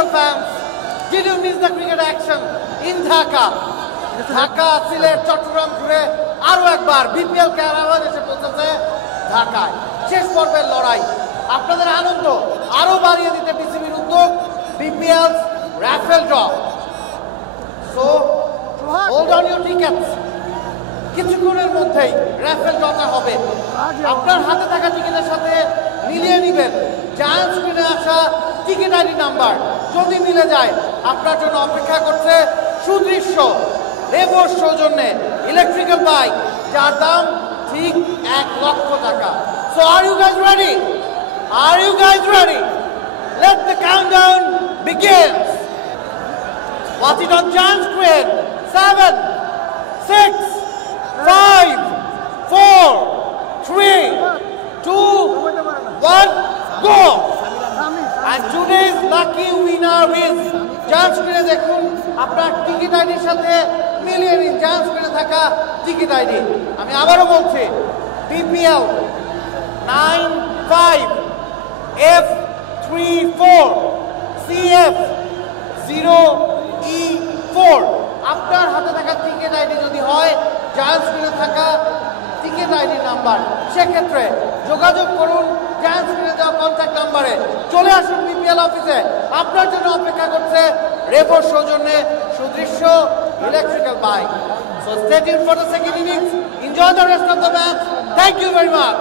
BPL fans, did you miss the cricket action in Dhaka? Dhaka, Sylhet, Chittagong ঘুরে আরো একবার BPL caravan এসে পৌঁছেছে ঢাকায়। শেষ পর্বের লড়াই, আপনাদের আনন্দ আরো বাড়িয়ে দিতে বিসিবির উদ্যোগ BPL Rafael draw. So hold on your tickets, কিছুক্ষণের মধ্যেই রাফেল ড্রটা হবে। আপনার হাতে থাকা টিকিটের সাথে মিলিয়ে নেবেন জায়ান্ট স্ক্রিনে আসা টিকিট আইডি নাম্বার। যদি মিলে যায় আপনার জন্য অপেক্ষা করছে সুদৃশ্য রেভোর সৌজন্যে ইলেকট্রিক্যাল বাইক, যার দাম ঠিক 1 লক্ষ টাকা। So are you guys ready? Are you guys ready? Let the countdown begins. Watch it on Giant Screen. 7, 6, 5, 4, 3, 2, 1, go! And today's lucky winner is Giant Screen. দেখুন আপনার টিকিট আইডির সাথে মিলিয়ে নিন জায়ান্ট স্ক্রিনে থাকা টিকিট আইডি। আমি আবারও বলছি, BPL 95F34 CF 0E4 আপনার হাতে থাকা টিকিট আইডি যদি হয় জায়ান্ট স্ক্রিনে থাকা টিকিট আইডি নাম্বার, সেক্ষেত্রে যোগাযোগ করুন জায়ান্ট স্ক্রিনে দেওয়া কন্ট্যাক্ট নাম্বারে। চলে আসুন বিপিএল অফিসে, আপনার জন্য অপেক্ষা করছে রেভোর সৌজন্যে সুদৃশ্য electrical bike. So stay tuned for the second innings. Enjoy the rest of the match. Thank you very much.